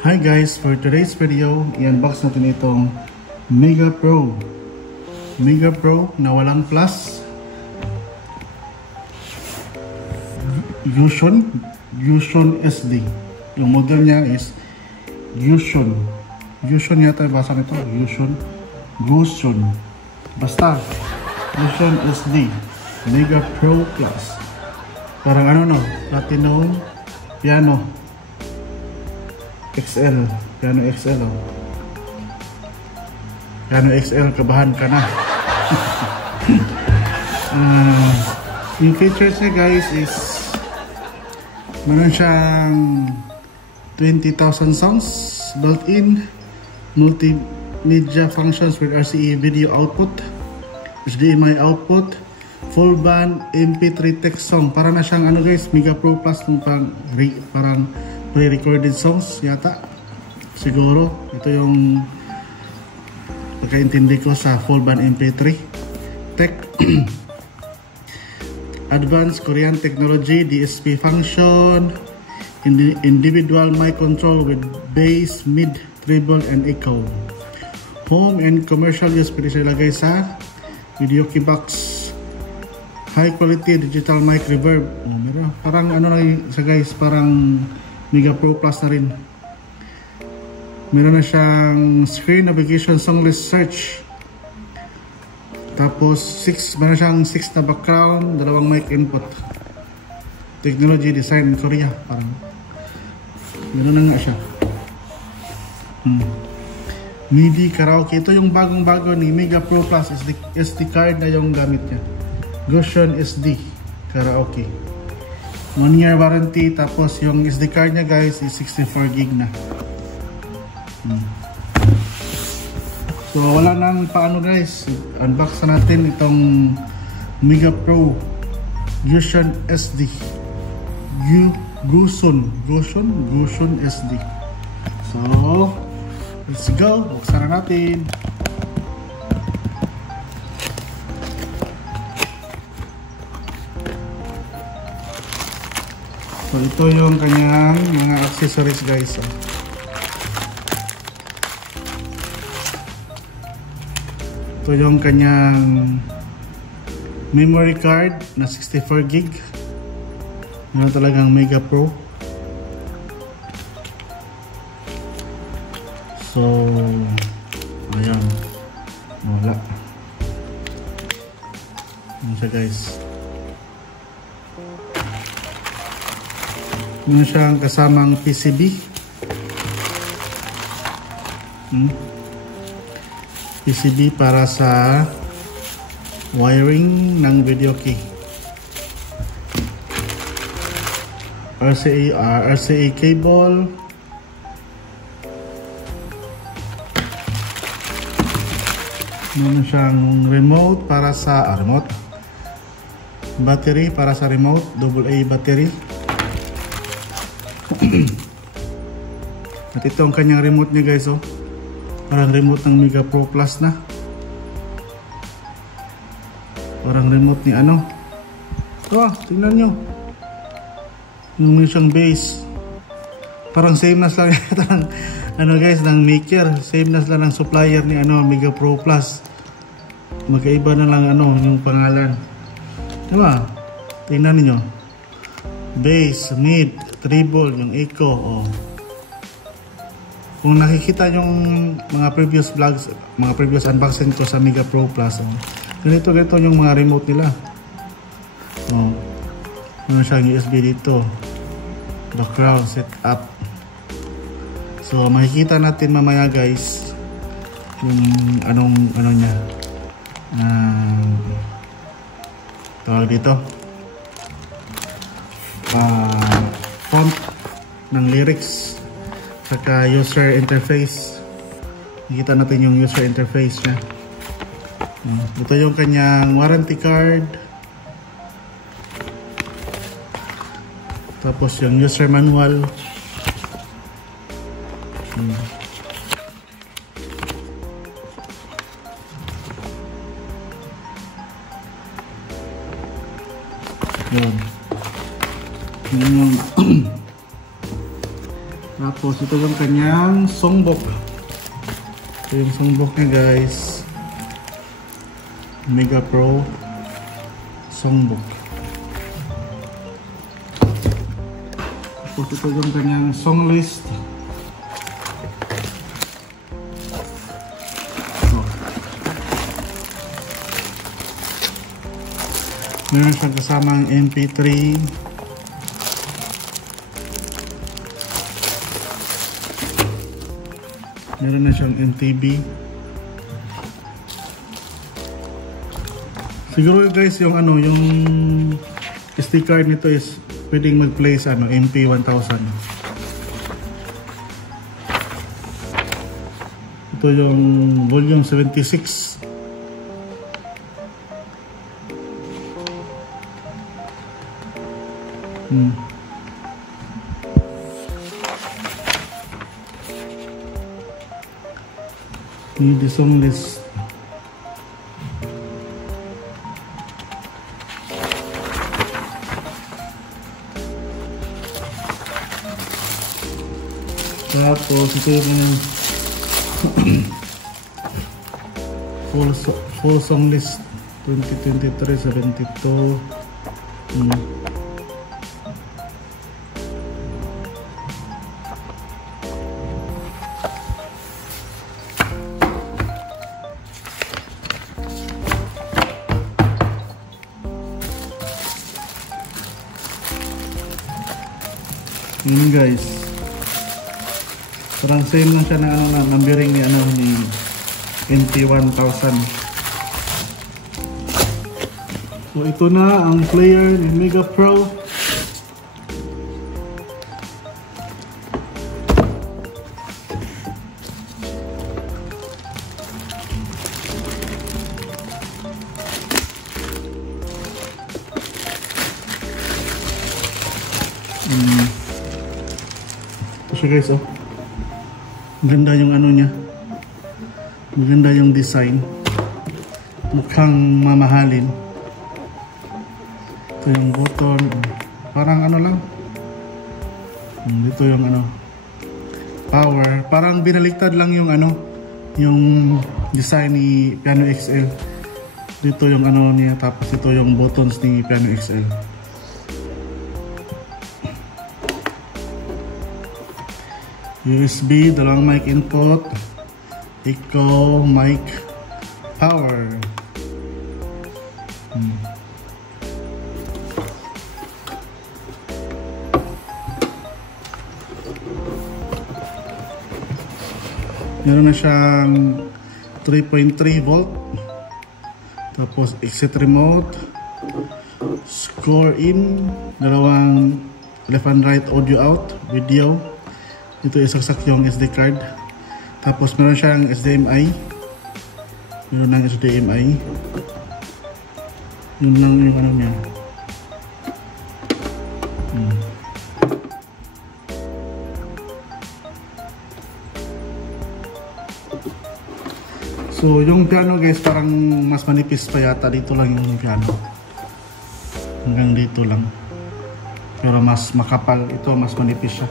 Hi guys, for today's video, i-unbox natin itong Mega Pro na walang plus Fusion SD. Yung model niya is Fusion yata basa nito, Fusion basta Fusion SD Mega Pro Plus. Parang ano no, Platinum Piano XL, Piano XL oh. Piano XL, kabahan ka na. Yung features niya guys is meron siyang 20,000 sounds built-in, multimedia functions with RCA video output, HDMI output, full band MP3 text song. Para na siyang ano guys, Mega Pro Plus, parang pre-recorded songs yata siguro. Ito yung pagkaintindi ko sa full band MP3 tech. Advanced Korean technology, DSP function, individual mic control with bass, mid, treble, and echo. Home and commercial use, pwede siya ilagay sa video key box. High quality digital mic reverb. Meron parang ano na siya guys, parang Mega Pro Plus na rin. Meron na siyang screen navigation, song list search. Tapos meron siyang 6 na background, 2 mic input. Technology design in Korea. Parang meron na nga siya. MIDI karaoke. Ito yung bagong-bago ni Mega Pro Plus. SD card na yung gamit niya. Fusion SD karaoke. 1 year warranty. Tapos yung SD card niya guys is 64 gig na. So wala nang paano guys, unbox na natin itong Mega Pro Fusion SD Fusion SD. So let's go, buksan na natin. So ito yung kanyang mga accessories guys. Ito yung kanyang memory card na 64 gig. Meron talagang Mega Pro. So ayan, wala. Ayan siya guys. Meron siyang kasamang PCB. PCB para sa wiring ng video key. RCA cable. Meron siyang remote para sa remote. Battery para sa remote, AA battery. At ito ang kanyang remote niya guys oh. Parang remote ng Mega Pro Plus na. Parang remote ni ano. Tingnan nyo. Yung may siyang base. Parang same na sila ng ano guys, ng maker. Same na sila ng supplier ni ano, Mega Pro Plus. Magkaiba na lang ano, yung pangalan. Diba? Tingnan niyo. Bass, mid, treble, yung echo. Oh. Kung nakikita yung mga previous vlogs, mga previous unboxing ko sa Mega Pro Plus, ganito yung mga remote nila. Ano siyang USB dito, background setup. So makikita natin mamaya guys yung ano niya, tawag dito, font ng lyrics. Saka user interface. Nakita natin yung user interface niya. Ito yung kanyang warranty card. Tapos yung user manual. Yun yung Tapos ito yung kanyang songbook. Ito yung songbook niya guys. Mega Pro songbook. Tapos ito yung kanyang song list. Meron siyang kasamang MP3. Meron na siyang MTV. Siguro guys yung ano, yung SD card nito is pwedeng mag-play sa ano, MP1000. Ito yung volume 76. Need the song list. Tapos ito yung full song list 2023-72. Yun guys, parang same lang siya ng ano, numbering ni ano ni MP1000. So ito na ang player ni Mega Pro. So guys, oh, maganda yung ano niya, maganda yung design, mukhang mamahalin. Ito yung button, parang ano lang, dito yung ano, power, parang binaliktad lang yung ano, yung design ni Piano XL. Dito yung ano niya, tapos ito yung buttons ni Piano XL. USB, dalawang mic input, echo, mic, power. Meron na siyang 3.3 volt. Tapos exit remote, score in, dalawang left and right audio out, video. Ito isaksak yung SD card. Tapos meron siyang HDMI. Meron ng HDMI. Yun lang yung ano niya. So yung piano guys, parang mas manipis pa yata. Dito lang yung piano. Hanggang dito lang. Pero mas makapal. Ito mas manipis siya.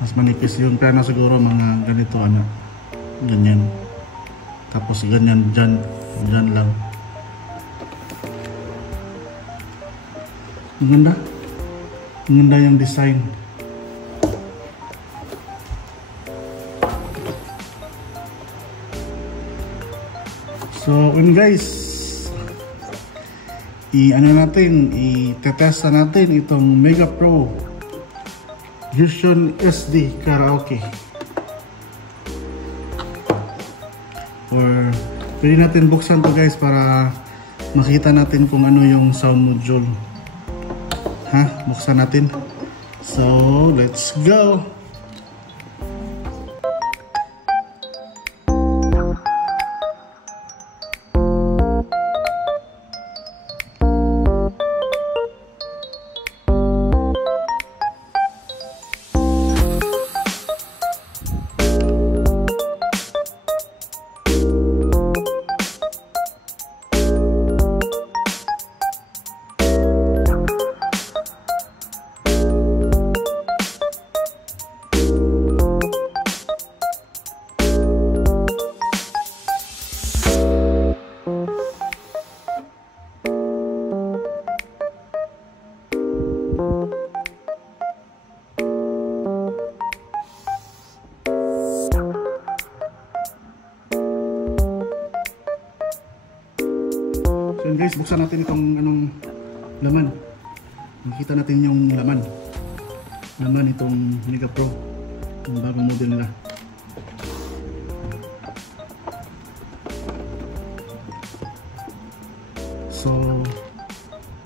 Mas manipis yung piano siguro mga ganito ano, ganyan, tapos ganyan dyan lang. Maganda yung design. So guys, i-test natin itong Mega Pro Vision SD Karaoke. Or pwede natin buksan to guys para makita natin kung ano yung sound module. Buksan natin. So let's go. guys, buksan natin itong anong laman. Makikita natin yung laman itong Mega Pro, yung bagong model nila. So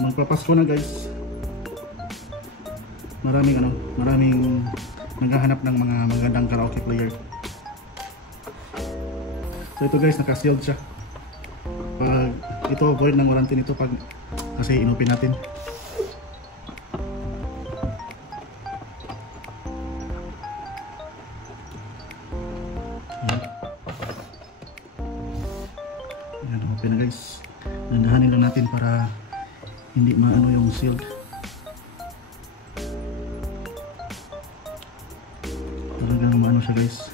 magpapasko na guys. Maraming naghahanap ng mga magandang karaoke player. So ito guys, naka-sealed siya. Pag ito, void ng warranty nito pag kasi inopen natin. Ayan, open na guys. Dandahanin lang natin para hindi maano yung sealed. Talagang maano siya guys,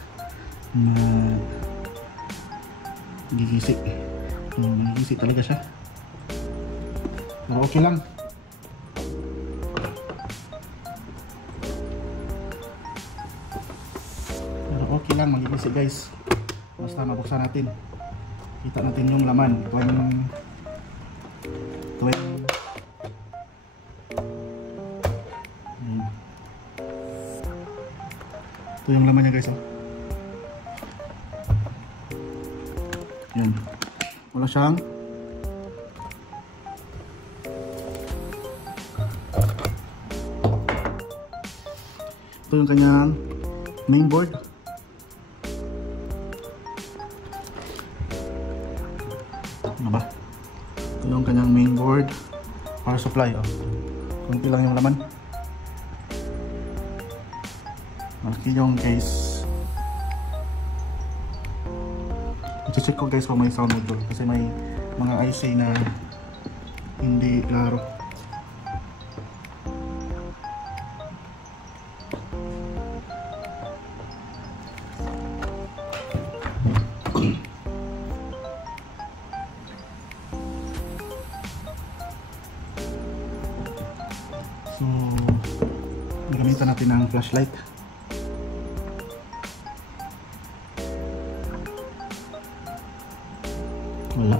gigisi. Gigisi talaga siya, pero okay lang. Magigisi guys, basta mabuksan natin, kita natin yung laman. Ito yung laman niya guys, oh. Yan, wala siyang ito yung kanyang mainboard. Ano ba? Ito yung kanyang mainboard, power supply, oh. Kunti lang yung laman. Malaki yung case. I-check ko guys kung may sound module kasi may mga IC na hindi klaro. So gamitan natin ang flashlight. Wala.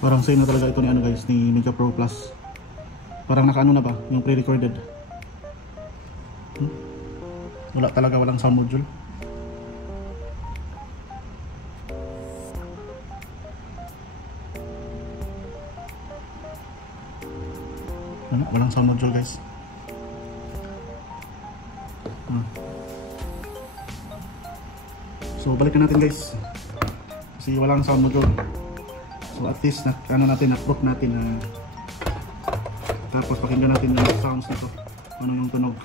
Parang same na talaga ito ni ano guys, ni Mega Pro Plus. Parang nakaano na ba yung pre-recorded. Wala talaga, walang sound module. Walang sound module guys. So balikan natin guys, kasi walang sound module. So at least na-proof natin na tapos pakinggan natin yung sounds nito, ano yung tunog.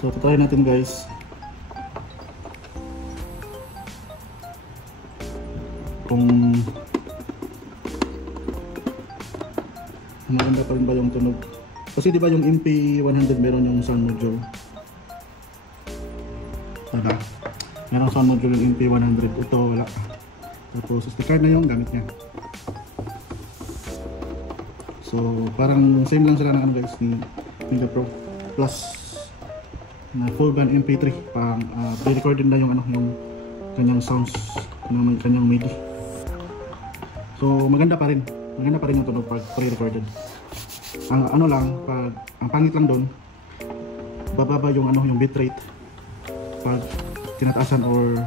So try natin guys. Kung maganda pa rin ba yung tunog. Kasi di ba yung MP100 meron yung sound module. Diba? Meron sound module yung MP100. Ito wala. Tapos SD card na yung gamit niya. So parang same lang sila ng ano guys ni Mega Pro Plus na full band MP3, pang pre-recorded na yung ano, yung kanyang sounds ng kanyang MIDI. So maganda pa rin yung tunog pag pre-recorded. Ang ano lang, pag ang pangit lang doon, bababa yung ano, yung bitrate pag tinataasan or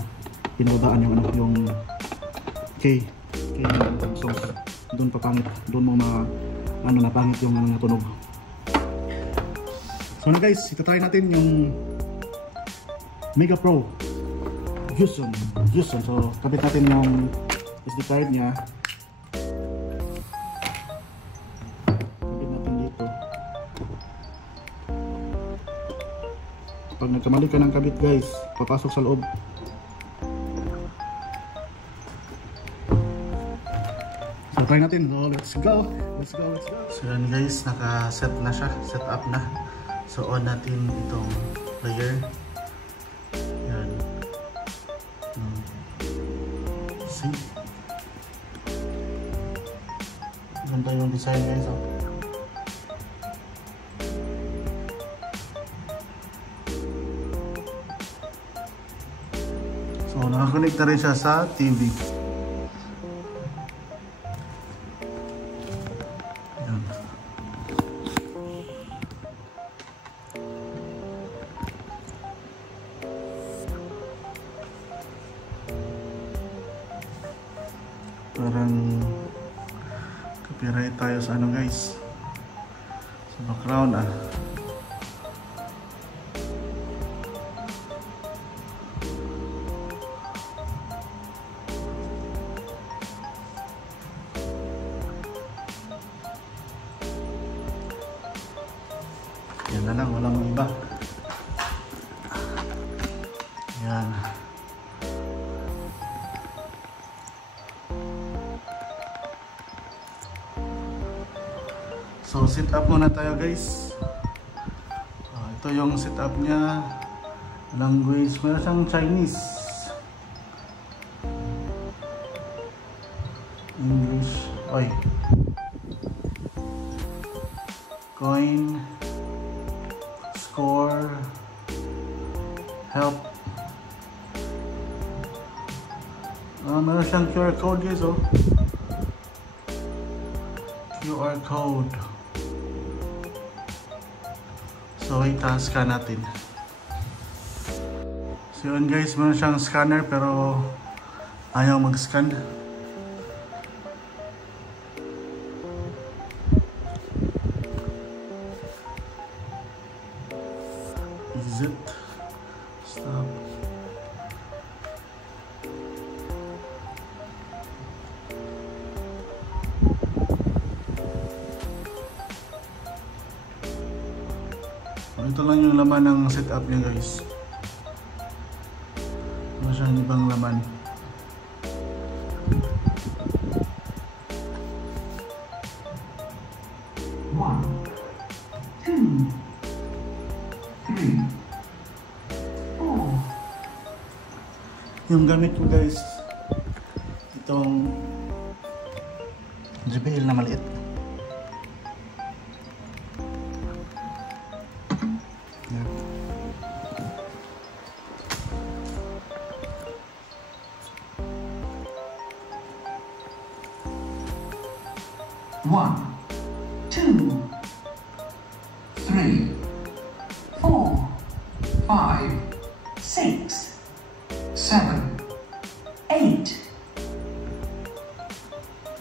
pinababaan yung ano, yung K yung sounds. Doon papangit, doon mo napangit yung ano, tunog. So na guys, itatry natin yung Mega Pro Fusion. So kabit natin yung SD card niya. Kabit natin dito. Pag nagkamali ka ng kabit guys, papasok sa loob. So try natin. So let's go. Let's go. Let's go. So yan guys, naka-set na siya. Set up na. So on natin itong player. Yan. See? Ganda yung design guys. Oh. So nakakonect na rin siya sa TV. Yan. Parang copyright tayo sa ano guys, sa background ah. Yan na lang, walang iba. Yan. So set up muna tayo guys. Ito yung setup niya. Language, meron siyang Chinese, English, oy, coin, score, help. Meron siyang QR code guys, oh. QR code. So ita-scan natin. So yun guys, meron siyang scanner pero ayaw mag-scan. Exit. Stop. Ito lang yung laman ng setup niya guys. Wala siyang ibang laman. One, two, three, four. Yung gamit ko guys, itong JBL na maliit. One, two, three, four, five, six, seven, eight,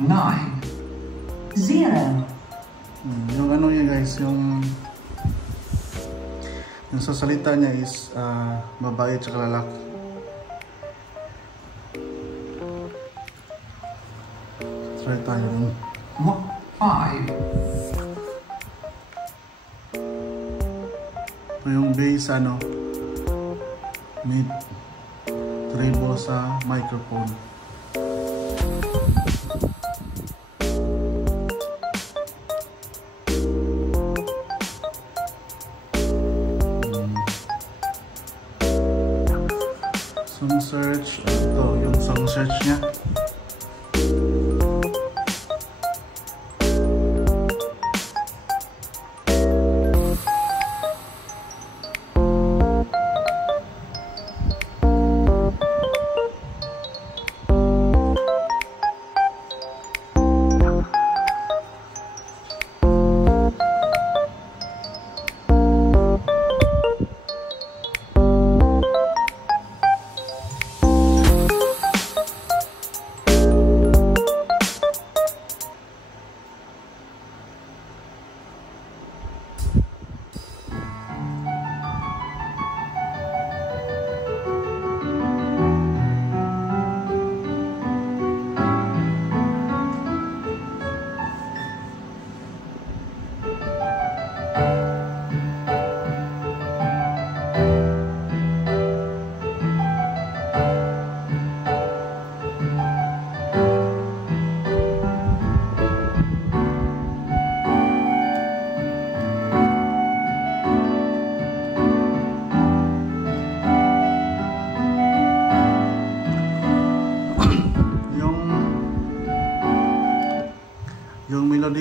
nine, zero. Yung ano niya guys, yung sa salita niya is babae at lalaki. Try tayo rin. 5. Ito yung base ano, mid treble sa microphone. Song search, ito yung song search niya.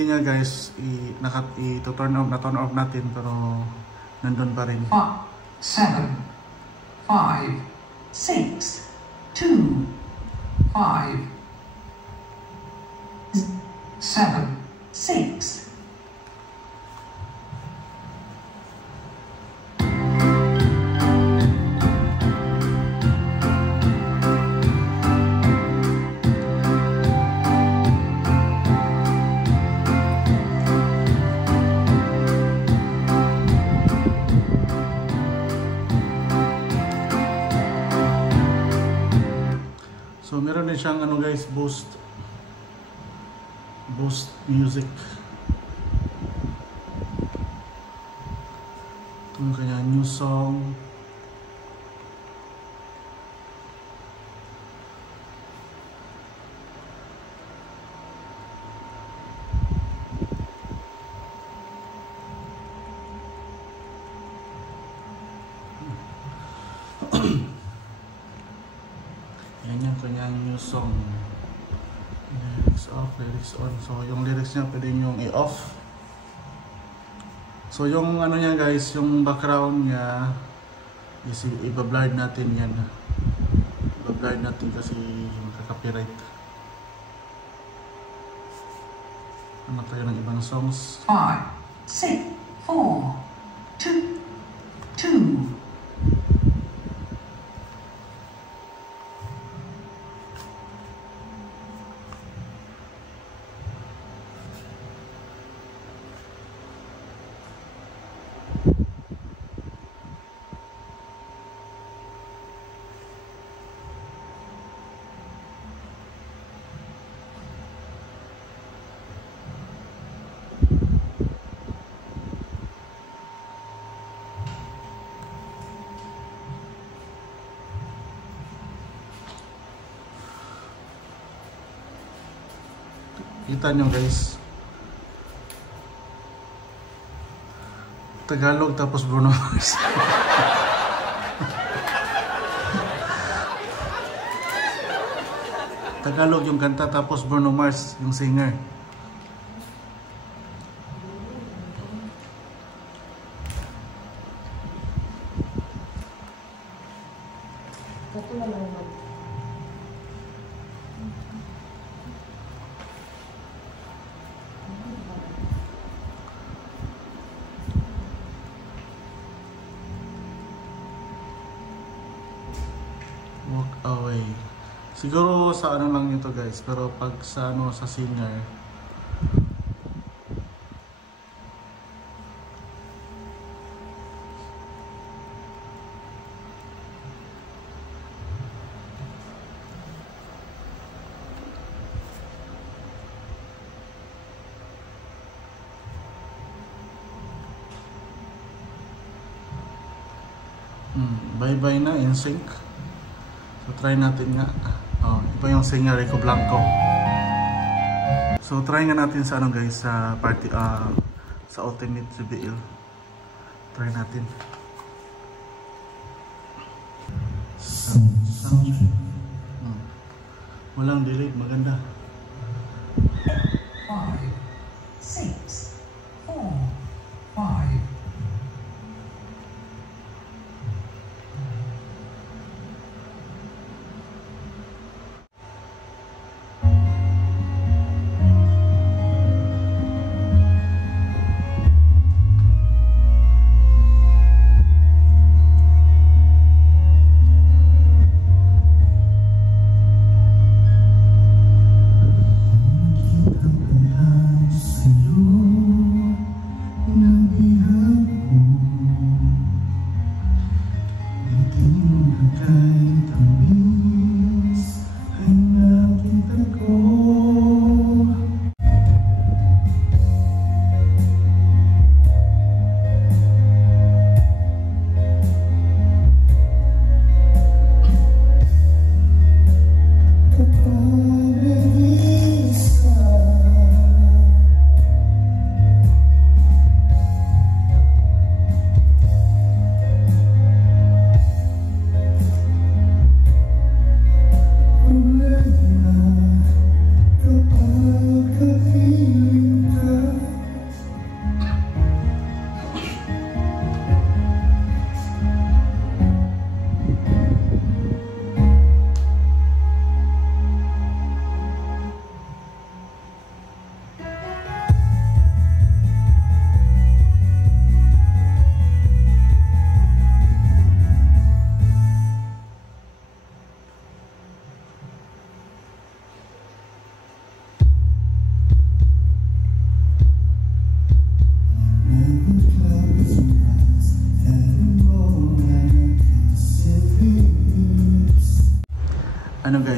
melody niya guys, i-turn off natin pero nandun pa rin. 7, 5, 6, 2, 5, 7, 6. So meron din siyang ano guys, boost music. Ito yung kanya new song. Yan yung kanyang new song. Lyrics off, lyrics on. So yung lyrics niya pwede yung i-off. So yung ano niya guys, yung background niya is i-blurred natin yan. I-blurred natin kasi magka-copyright. Hanap tayo ng ibang songs. 5, 6, 4, 2, 2. Kita nyo guys, Tagalog tapos Bruno Mars. Tagalog yung kanta tapos Bruno Mars yung singer. Walk away. Siguro sa ano lang ito guys, pero pag sa ano sa singer, bye-bye na NSYNC. So try natin nga. Oh, ito yung singer Rico Blanco. So try nga natin sa ano guys, sa party sa Ultimate JBL. Try natin. Walang delay, maganda. 5, 6, 4, 5.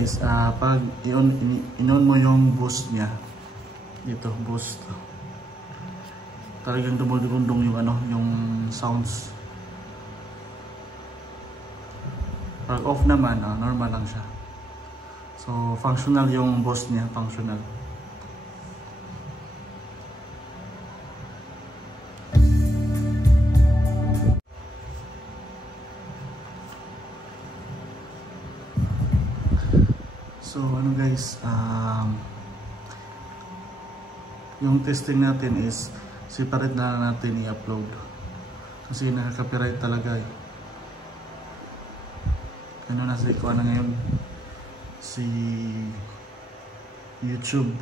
guys, pag i-on mo yung boost niya, dito boost, talagang dumudundong yung yung sounds. Pag off naman, normal lang siya. So functional yung boost niya, functional. So guys, yung testing natin is separate na natin i-upload kasi nakaka-copyright talaga eh. Nasa ko ngayon si YouTube.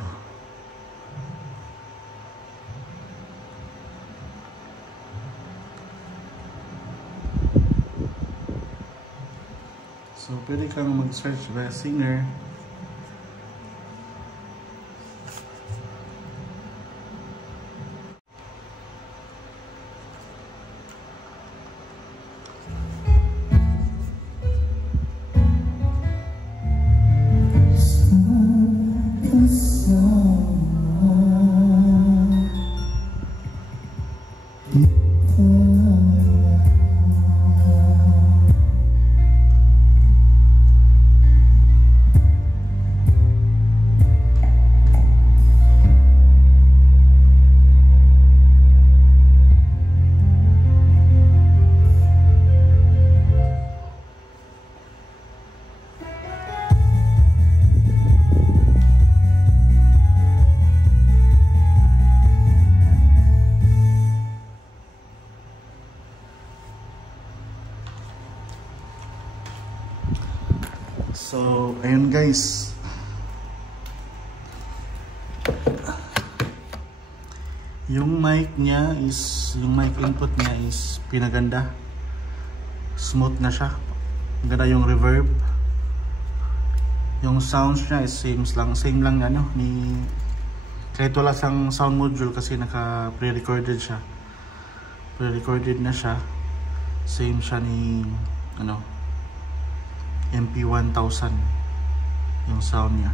So pwede kang mag-search by singer. So, ayun guys. Yung mic niya is, yung mic input niya is pinaganda. Smooth na siya. Ganda yung reverb. Yung sounds niya is same lang ni kahit wala sang sound module kasi naka pre-recorded siya. Pre-recorded na siya. Same siya ni MP1000 yung sound niya.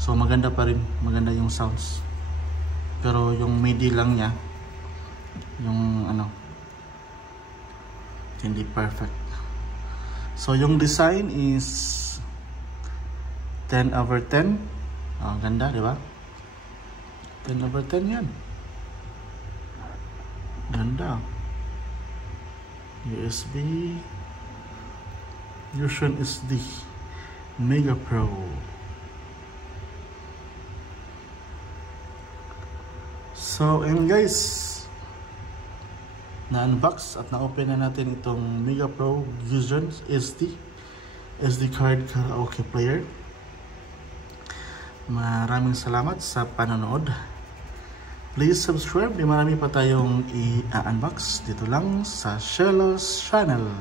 So maganda pa rin, maganda yung sounds. Pero yung MIDI lang niya, yung hindi perfect. So yung design is 10/10. Ganda, di ba? 10/10 yan. Ganda. USB Fusion SD Mega Pro. So and guys, na-unbox at na-open na natin itong Mega Pro Fusion SD card karaoke player. Maraming salamat sa panonood. Please subscribe, di marami pa tayong i-unbox dito lang sa Shellos Channel.